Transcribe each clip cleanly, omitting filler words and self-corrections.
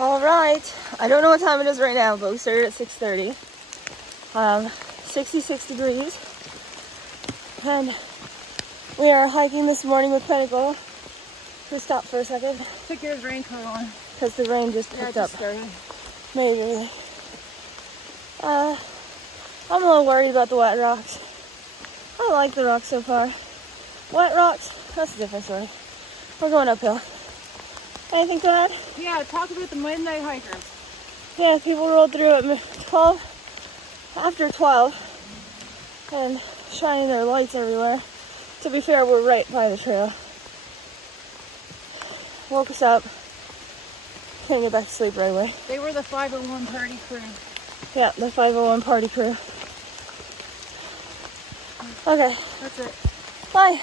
All right, I don't know what time it is right now, but we started at 6:30. 66 degrees, and we are hiking this morning with Pinnacle. We stopped for a second. Took your raincoat on because the rain just picked up. Majorly. I'm a little worried about the wet rocks. I like the rocks so far. Wet rocks, that's a different story. We're going uphill. Anything to add? Yeah, talk about the midnight hikers. Yeah, people rolled through at 12, after 12, and shining their lights everywhere. To be fair, we're right by the trail. Woke us up. Couldn't get back to sleep right away. They were the 501 party crew. Yeah, the 501 party crew. Okay. That's it. Bye.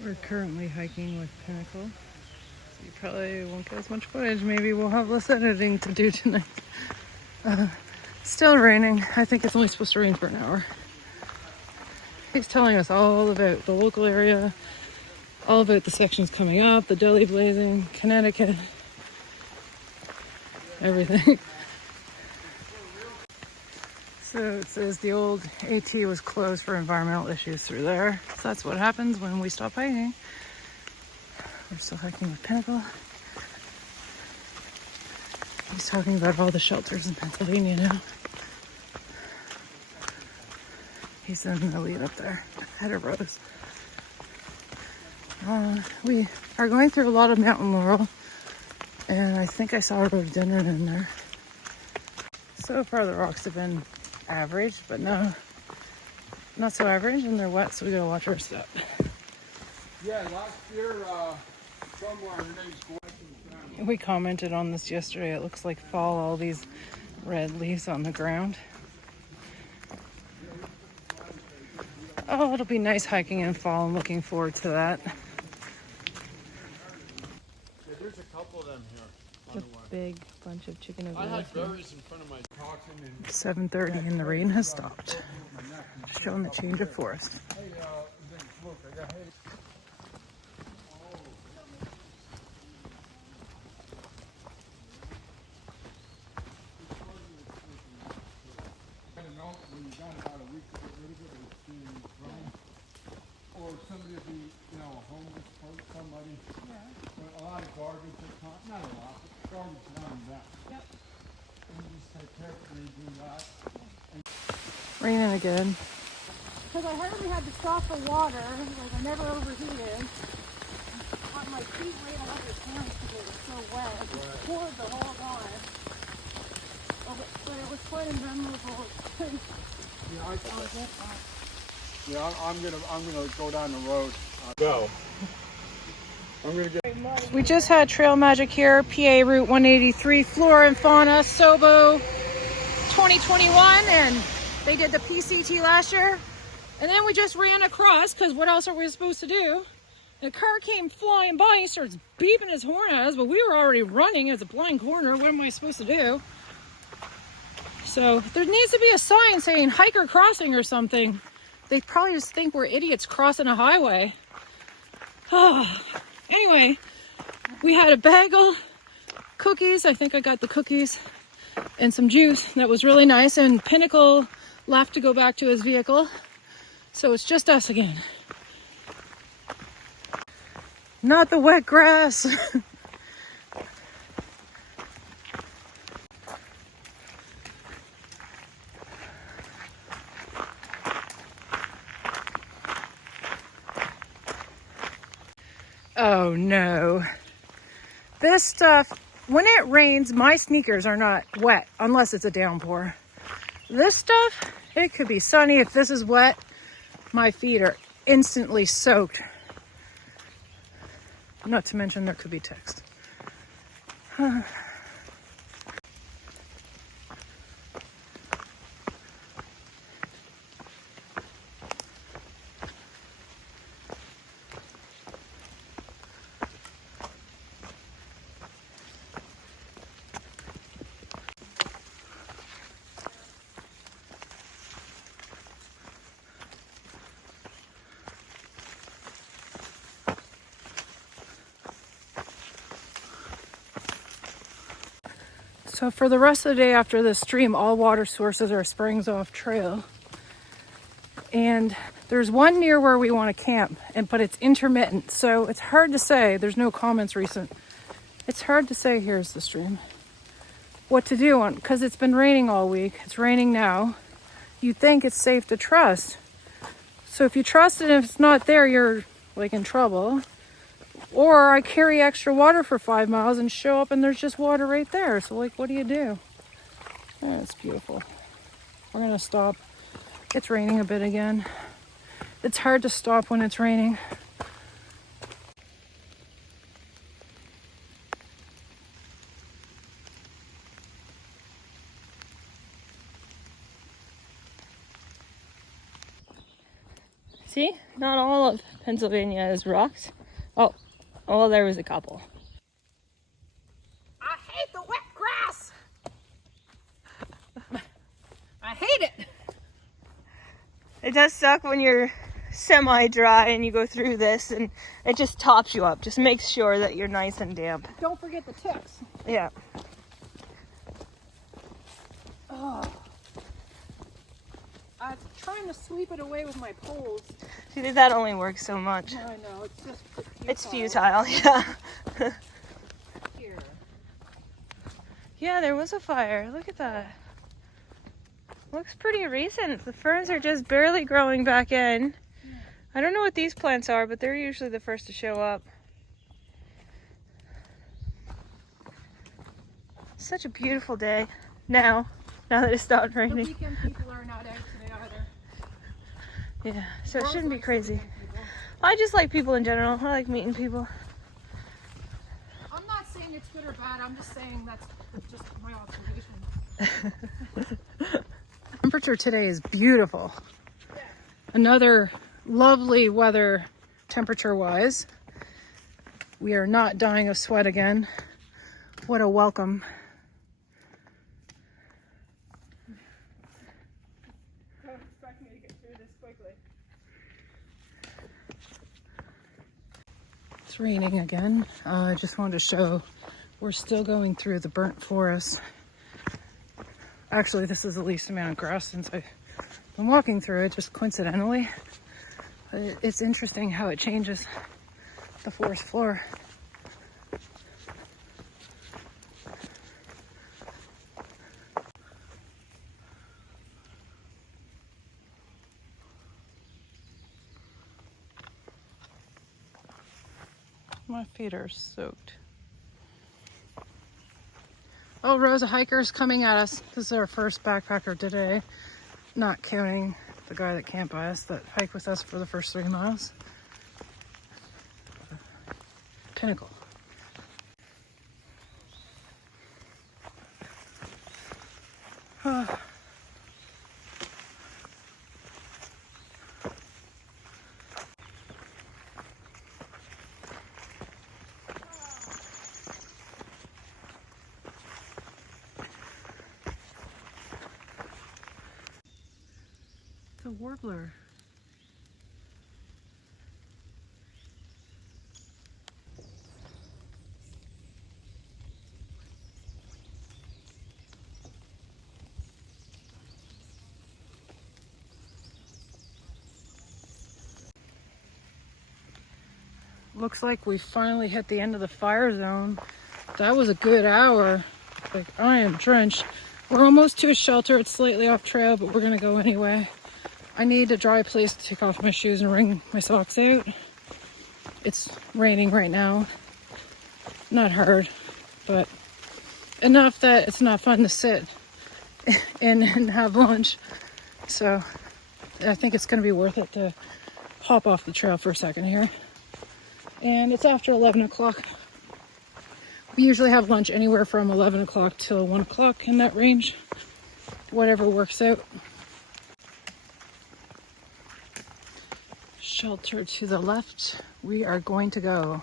We're currently hiking with Pinnacle. So you probably won't get as much footage. Maybe we'll have less editing to do tonight. Still raining. I think it's only supposed to rain for an hour. He's telling us all about the local area, all about the sections coming up, the deli blazing, Connecticut, everything. So it says the old AT was closed for environmental issues through there. So that's what happens when we stop hiking. We're still hiking with Pinnacle. He's talking about all the shelters in Pennsylvania now. He's in the lead up there, ahead of Rose. We are going through a lot of mountain laurel, and I think I saw a rhododendron in there. So far the rocks have been average, but no, not so average, and they're wet, so we gotta watch our step. Yeah, last year, somewhere We commented on this yesterday. It looks like fall, all these red leaves on the ground. Oh, it'll be nice hiking in fall. I'm looking forward to that. Yeah, there's a couple of them here. A big bunch of chicken I over had berries in front of my toxin and 7:30 and the rain has stopped. Showing the change of forest. or somebody will be, you know, a homeless person, somebody. Yeah. But a lot of garbage, not a lot, but garbage around that. Yep. And you just take carefully do that. Raining again. Because I heard we had to stop for water, like I never overheated. On my feet right on the hands because it was so wet. I just poured the whole time. Oh, but it was quite a memorable experience. Yeah, I'm gonna go down the road. Go. I'm gonna get. We just had Trail Magic here, PA Route 183, Flora and Fauna, Sobo 2021, and they did the PCT last year. And then we just ran across, because what else are we supposed to do? The car came flying by, he starts beeping his horn at us, but we were already running as a blind corner. What am I supposed to do? So there needs to be a sign saying hiker crossing or something. They probably just think we're idiots crossing a highway. Anyway, we had a bagel, cookies. I think I got the cookies and some juice. That was really nice. And Pinnacle left to go back to his vehicle. So it's just us again. Not the wet grass. Oh no. This stuff, when it rains, my sneakers are not wet unless it's a downpour. This stuff, it could be sunny. If this is wet, my feet are instantly soaked. Not to mention there could be text. So for the rest of the day after this stream, all water sources are springs off trail. And there's one near where we want to camp, but it's intermittent. So it's hard to say. There's no comments recent. It's hard to say, here's the stream, what to do on, because it's been raining all week. It's raining now. You think it's safe to trust. So if you trust it and if it's not there, you're like in trouble. Or I carry extra water for 5 miles and show up and there's just water right there. So like, what do you do? Oh, it's beautiful. We're gonna stop. It's raining a bit again. It's hard to stop when it's raining. See, not all of Pennsylvania is rocks. Oh, well, there was a couple. I hate the wet grass. I hate it. It does suck when you're semi-dry and you go through this and it just tops you up. Just makes sure that you're nice and damp. Don't forget the ticks. Yeah. Oh. I'm trying to sweep it away with my poles. See, that only works so much. I know, it's just futile. It's futile, yeah. Here. Yeah, there was a fire. Look at that. Looks pretty recent. The ferns are just barely growing back in. Yeah. I don't know what these plants are, but they're usually the first to show up. Such a beautiful day now that it stopped The raining. weekend people are not out today either. Yeah, so it Rose shouldn't be likes crazy. weekend people. I just like people in general. I like meeting people. I'm not saying it's good or bad. I'm just saying that's just my observation. Temperature today is beautiful. Yeah. Another lovely weather temperature-wise. We are not dying of sweat again. What a welcome. Don't expect me to get through this quickly. It's raining again. I just wanted to show we're still going through the burnt forest. Actually, this is the least amount of grass since I've been walking through it, just coincidentally. But it's interesting how it changes the forest floor. My feet are soaked. Oh, rows of hikers coming at us. This is our first backpacker today, not counting the guy that camped by us, that hiked with us for the first 3 miles. Pinnacle. The warbler. Looks like we finally hit the end of the fire zone. That was a good hour. Like, I am drenched. We're almost to a shelter. It's slightly off trail, but we're gonna go anyway. I need a dry place to take off my shoes and wring my socks out. It's raining right now. Not hard, but enough that it's not fun to sit in and have lunch. So I think it's gonna be worth it to hop off the trail for a second here. And it's after 11 o'clock. We usually have lunch anywhere from 11 o'clock till 1 o'clock, in that range. Whatever works out. Shelter to the left. We are going to go.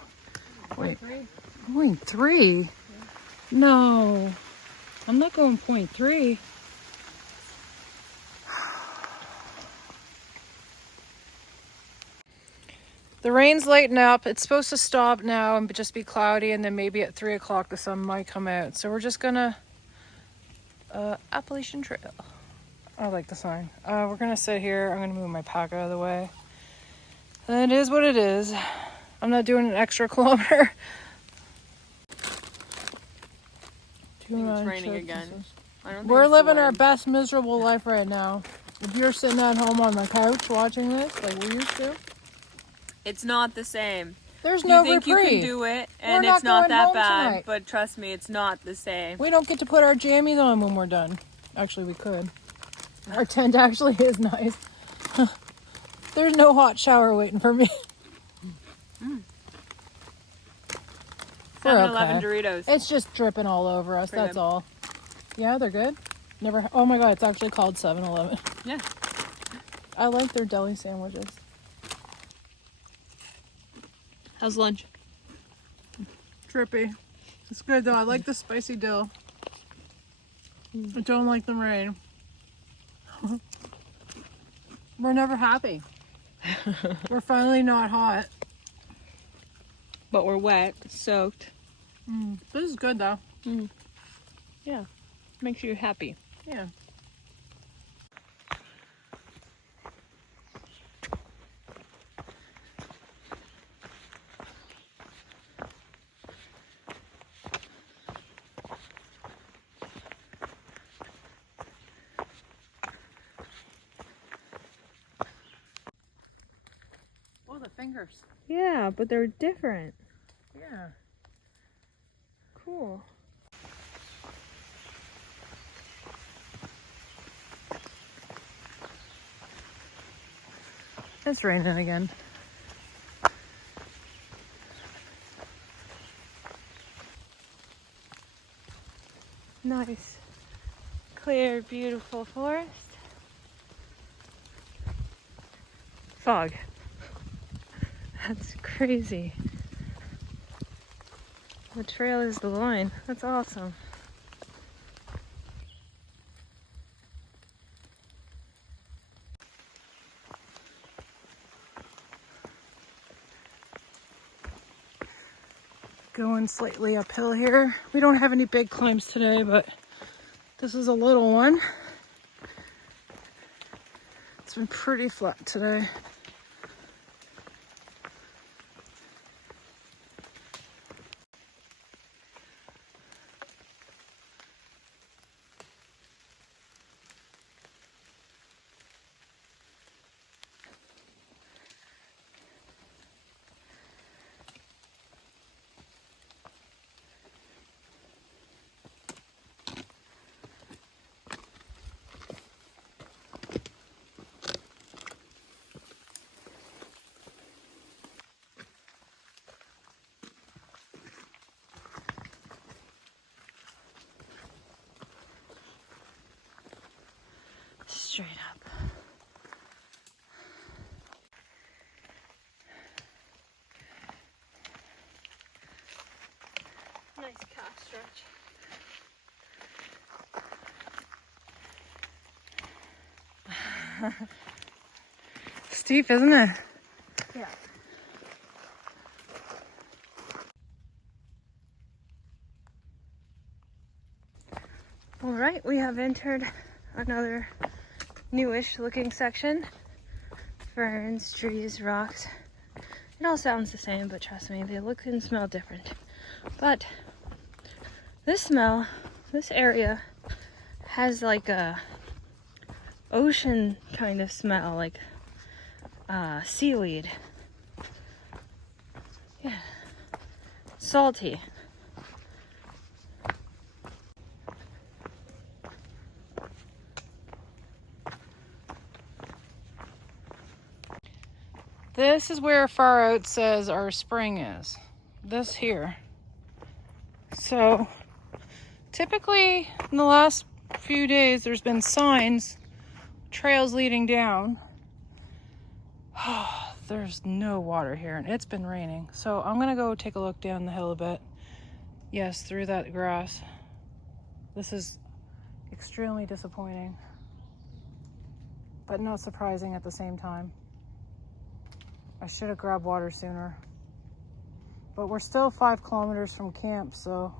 Wait, going 3? Yeah. No, I'm not going 0.3. The rain's lighting up. It's supposed to stop now and just be cloudy, and then maybe at 3 o'clock the sun might come out. So we're just gonna Appalachian Trail. I like the sign. We're gonna sit here. I'm gonna move my pack out of the way. And it is what it is. I'm not doing an extra kilometer. It's raining again. We're living our best miserable life right now. If you're sitting at home on the couch watching this, like we used to, It's not the same. there's You no think reprieve. you can do it, and We're not it's not going that home bad. tonight. But trust me, it's not the same. We don't get to put our jammies on when we're done. Actually, we could. Our tent actually is nice. There's no hot shower waiting for me. 7-Eleven okay. Doritos. It's just dripping all over us, Pretty that's good. all. Yeah, they're good. Never. Oh my god, it's actually called 7-Eleven. Yeah. I like their deli sandwiches. How's lunch? Trippy. It's good though. I like the spicy dill. I don't like the rain. We're never happy. We're finally not hot. But we're wet, soaked. This is good though. Yeah. Makes you happy. Yeah. Oh, the fingers. Yeah, but they're different. Yeah. Cool. It's raining again. Nice, clear, beautiful forest. Fog. That's crazy. The trail is the line. That's awesome. Going slightly uphill here. We don't have any big climbs today, but this is a little one. It's been pretty flat today. Straight up. Nice calf stretch. Steep, isn't it? Yeah. All right, we have entered another newish looking section. Ferns, trees, rocks. It all sounds the same, but trust me, they look and smell different. But this area has like a ocean kind of smell, like seaweed. Yeah, salty. This is where Far Out says our spring is. This here. So, typically in the last few days there's been signs, trails leading down. There's no water here and it's been raining. So I'm gonna go take a look down the hill a bit. Yes, through that grass. This is extremely disappointing, but not surprising at the same time. I should have grabbed water sooner. But we're still 5 kilometers from camp, so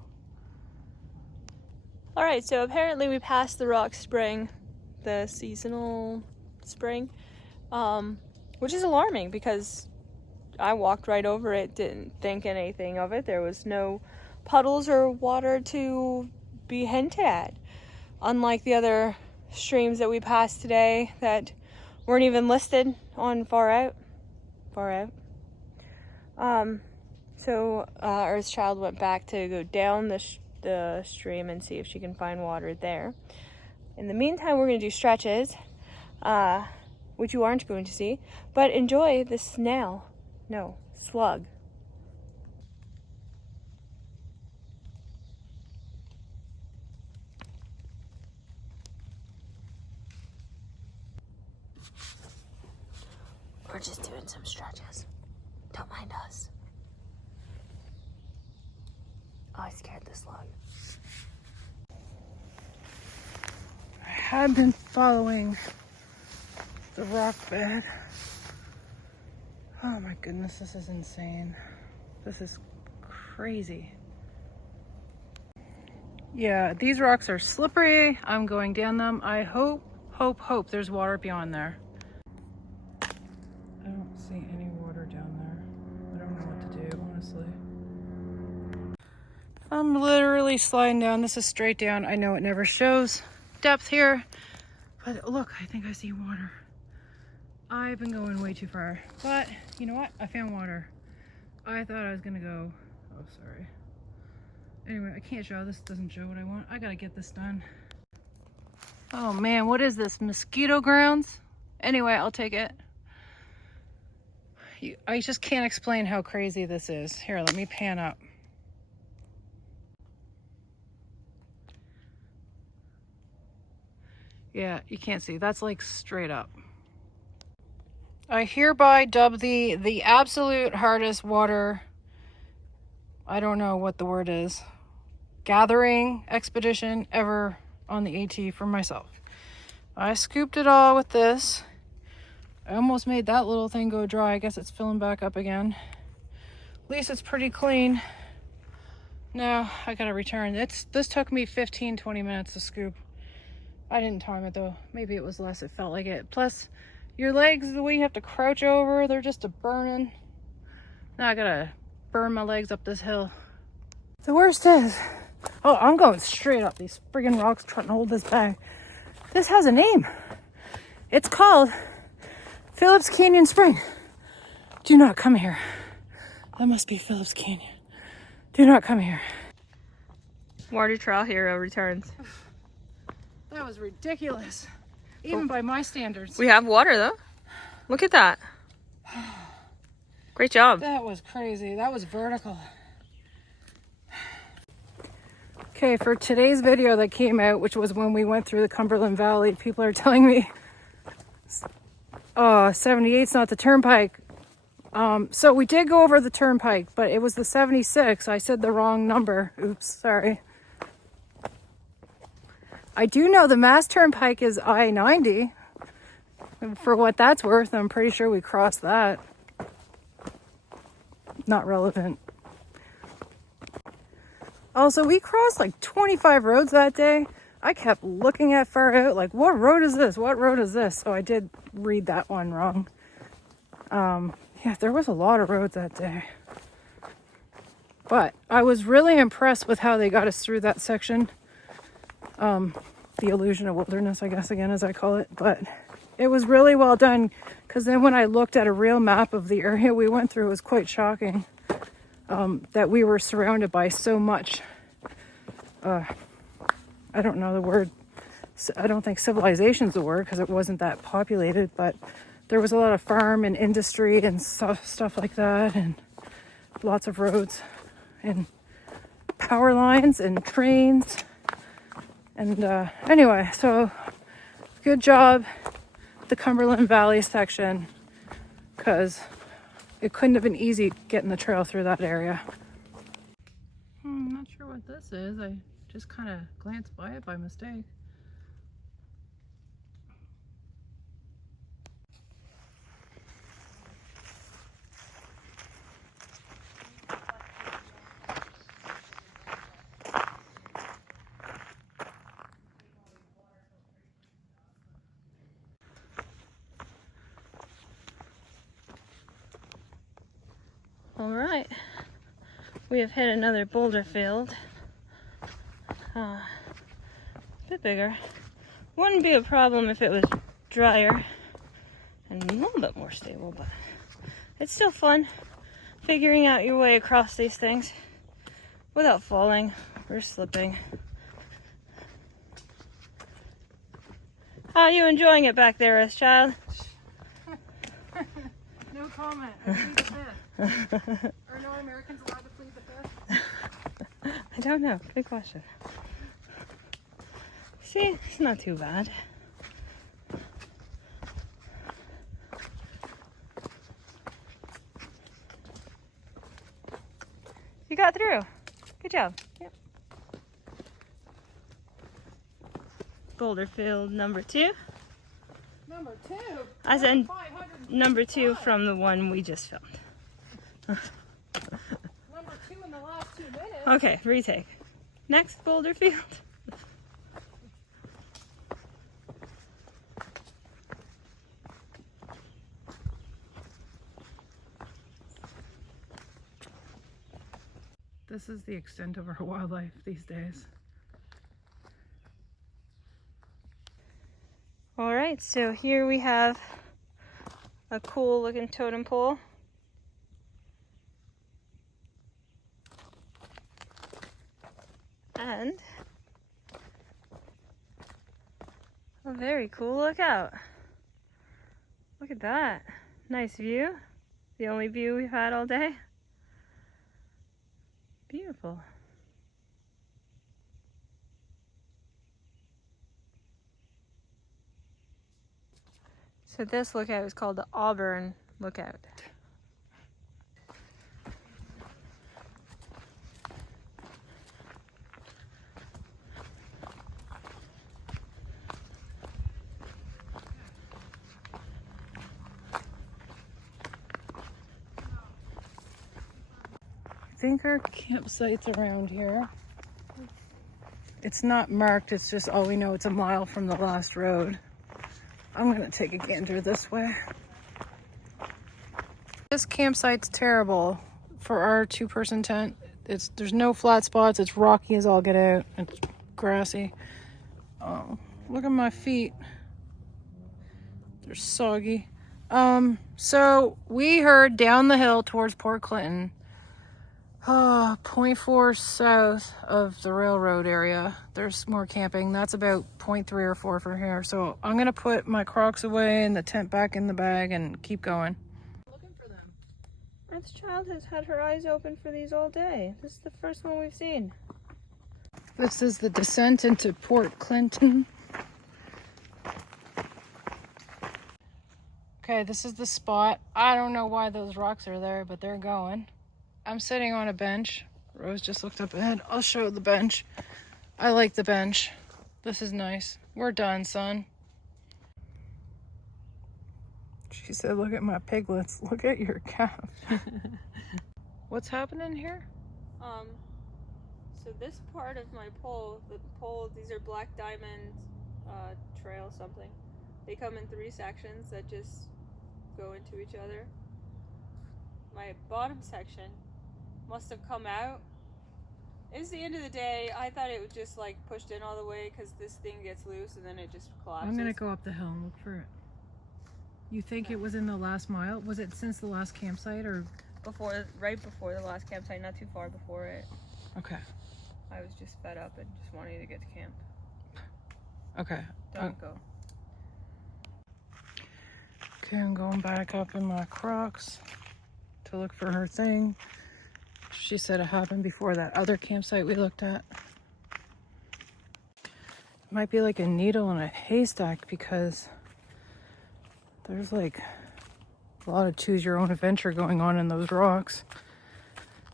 All right, so apparently we passed the rock spring, the seasonal spring, which is alarming because I walked right over it, didn't think anything of it. There was no puddles or water to be hinted at. Unlike the other streams that we passed today that weren't even listed on far out. So Earthchild went back to go down the stream and see if she can find water there. In the meantime, we're going to do stretches, which you aren't going to see, but enjoy the slug. We're just doing some stretches. Don't mind us. Oh, I scared the slug. I had been following the rock bed. Oh my goodness, this is insane. This is crazy. Yeah, these rocks are slippery. I'm going down them. I hope there's water beyond there. I don't see any water down there. I don't know what to do, honestly. I'm literally sliding down. This is straight down. I know it never shows depth here, but look, I think I see water. I've been going way too far, but you know what? I found water. I thought I was gonna go, oh, sorry. Anyway, I can't show. This doesn't show what I want. I gotta get this done. Oh man, what is this? Mosquito grounds? Anyway, I'll take it. I just can't explain how crazy this is. Here, let me pan up. Yeah, you can't see. That's like straight up. I hereby dub the absolute hardest water, I don't know what the word is, gathering expedition ever on the AT for myself. I scooped it all with this. I almost made that little thing go dry. I guess it's filling back up again. At least it's pretty clean. Now I gotta return. This took me 15-20 minutes to scoop. I didn't time it though. Maybe it was less. It felt like it. Plus, your legs, the way you have to crouch over, they're just a burning. Now I gotta burn my legs up this hill. The worst is, oh, I'm going straight up these friggin' rocks trying to hold this back. This has a name. It's called Phillips Canyon Spring. Do not come here. That must be Phillips Canyon. Do not come here. Water Trail Hero returns. That was ridiculous. Even by my standards. We have water though. Look at that. Great job. That was crazy. That was vertical. Okay, for today's video that came out, which was when we went through the Cumberland Valley, people are telling me, 78's not the turnpike. So we did go over the turnpike, but it was the 76. I said the wrong number. Oops, sorry. I do know the Mass Turnpike is I-90. For what that's worth, I'm pretty sure we crossed that. Not relevant. Also, we crossed like 25 roads that day. I kept looking at far out, like, what road is this? What road is this? So I did read that one wrong. Yeah, there was a lot of roads that day. But I was really impressed with how they got us through that section. The illusion of wilderness, I guess, again, as I call it. But it was really well done, because then when I looked at a real map of the area we went through, it was quite shocking that we were surrounded by so much. I don't know the word. I don't think civilization's the word, because it wasn't that populated, but there was a lot of farm and industry and stuff like that, and lots of roads and power lines and trains. And anyway, so good job, the Cumberland Valley section, because it couldn't have been easy getting the trail through that area. I'm not sure what this is. I just kind of glanced by it by mistake. All right, we have hit another boulder field. A bit bigger. Wouldn't be a problem if it was drier and a little bit more stable, but it's still fun figuring out your way across these things without falling or slipping. How are you enjoying it back there, child? No comment. I plead the fifth. Are no Americans allowed to plead the fifth? I don't know. Good question. See, it's not too bad. You got through. Good job. Yep. Boulder field number 2. Number 2? I said 500. number 2 from the one we just filmed. Number 2 in the last 2 minutes. Okay, retake. Next boulder field. This is the extent of our wildlife these days. All right, so here we have a cool looking totem pole. And a very cool lookout. Look at that. Nice view. The only view we've had all day. Beautiful. So this lookout is called the Auburn Lookout. I think our campsite's around here. It's not marked, it's just all we know it's a mile from the last road. I'm gonna take a gander this way. This campsite's terrible for our 2-person tent. There's no flat spots, it's rocky as all get out, it's grassy. Oh, look at my feet. They're soggy. So we heard down the hill towards Port Clinton, 0.4 south of the railroad area, there's more camping. That's about 0.3 or 4 from here. So I'm gonna put my Crocs away and the tent back in the bag and keep going. Looking for them. This child has had her eyes open for these all day. This is the first one we've seen. This is the descent into Port Clinton. Okay, this is the spot. I don't know why those rocks are there, but they're going. I'm sitting on a bench. Rose just looked up ahead. I'll show the bench. I like the bench. This is nice. We're done, son. She said, look at my piglets. Look at your calf. What's happening here? So this part of my pole, these are Black Diamond Trail something. They come in 3 sections that just go into each other. My bottom section must have come out. It's the end of the day. I thought it was just like pushed in all the way because this thing gets loose and then it just collapses. I'm gonna go up the hill and look for it. You think it was in the last mile? Was it since the last campsite or? Right before the last campsite, not too far before it. Okay. I was just fed up and just wanting to get to camp. Okay. Don't go. Okay, I'm going back up in my Crocs to look for her thing. She said it happened before that other campsite we looked at. It might be like a needle in a haystack because there's like a lot of choose your own adventure going on in those rocks.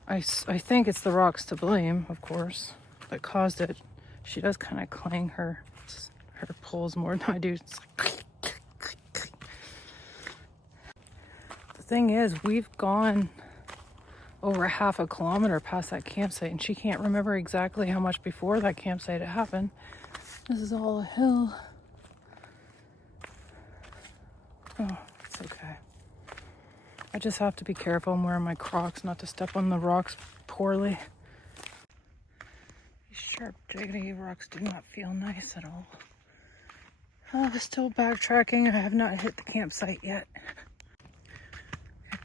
I think it's the rocks to blame, of course, that caused it. She does kind of clang her poles more than I do. It's like... The thing is, we've gone over 1/2 kilometer past that campsite and she can't remember exactly how much before that campsite it happened. This is all a hill. Oh, it's okay. I just have to be careful. I'm wearing my Crocs not to step on the rocks poorly. These sharp, jaggedy rocks do not feel nice at all. Oh, still backtracking. I have not hit the campsite yet.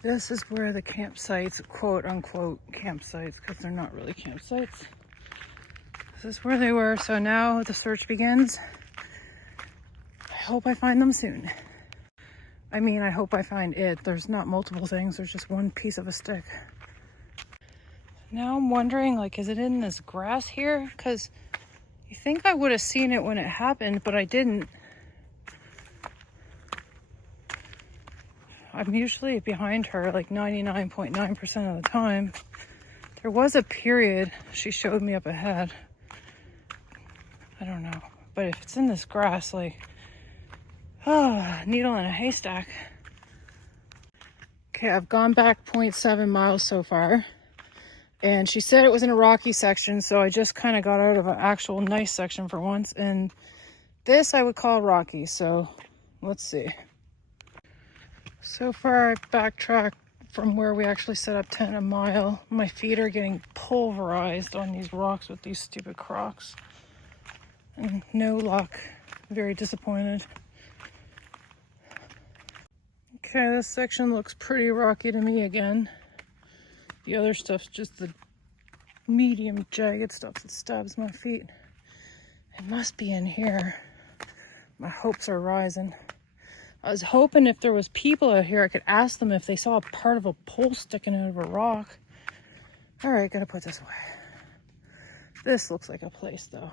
This is where the campsites, quote unquote campsites, because they're not really campsites. This is where they were, so now the search begins. I hope I find them soon. I mean, I hope I find it. There's not multiple things, there's just one piece of a stick. Now I'm wondering, like, is it in this grass here? Because you think I would have seen it when it happened, but I didn't. I'm usually behind her like 99.9% of the time. There was a period she showed me up ahead. I don't know. But if it's in this grass, like, oh, needle in a haystack. Okay, I've gone back 0.7 miles so far. And she said it was in a rocky section, so I just kind of got out of an actual nice section for once. And this I would call rocky, so let's see. So far I've backtracked from where we actually set up tent a mile. My feet are getting pulverized on these rocks with these stupid Crocs. And no luck. Very disappointed. Okay, this section looks pretty rocky to me again. The other stuff's just the medium jagged stuff that stabs my feet. It must be in here. My hopes are rising. I was hoping if there was people out here, I could ask them if they saw a part of a pole sticking out of a rock. All right, gotta put this away. This looks like a place though.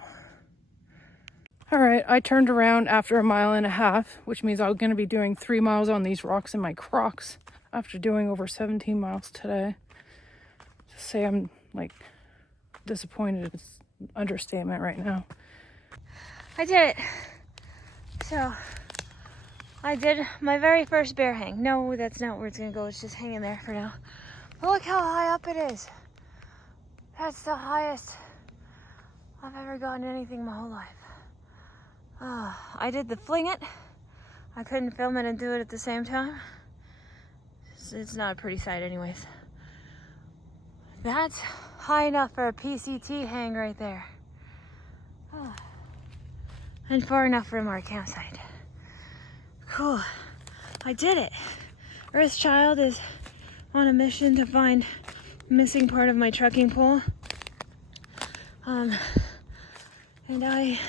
All right, I turned around after 1.5 miles, which means I'm gonna be doing 3 miles on these rocks in my Crocs after doing over 17 miles today. To say I'm like disappointed is an understatement right now. I did it. So I did my very first bear hang. No, that's not where it's gonna go. It's just hanging there for now. But look how high up it is. That's the highest I've ever gotten anything my whole life. I did the fling it. I couldn't film it and do it at the same time. It's not a pretty sight anyways. That's high enough for a PCT hang right there. And far enough from our campsite. Cool. I did it. Earthchild is on a mission to find the missing part of my trekking pole. And I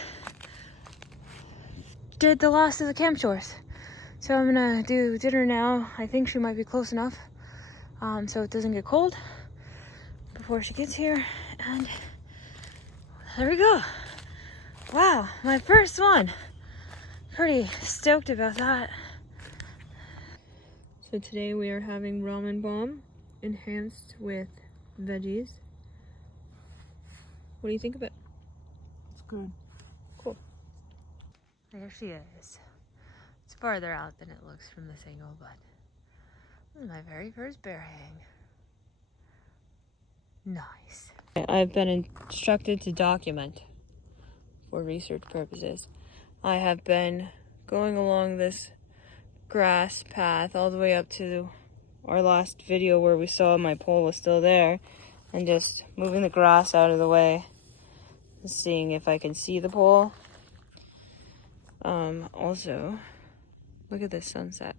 did the last of the camp chores. So I'm gonna do dinner now. I think she might be close enough so it doesn't get cold before she gets here. And there we go. Wow, my first one. Pretty stoked about that. So today we are having ramen bomb enhanced with veggies. What do you think of it? It's good. Cool. There she is. It's farther out than it looks from this angle, but this is my very first bear hang. Nice. I've been instructed to document for research purposes. I have been going along this grass path all the way up to our last video where we saw my pole was still there, and just moving the grass out of the way, seeing if I can see the pole. Also, look at this sunset.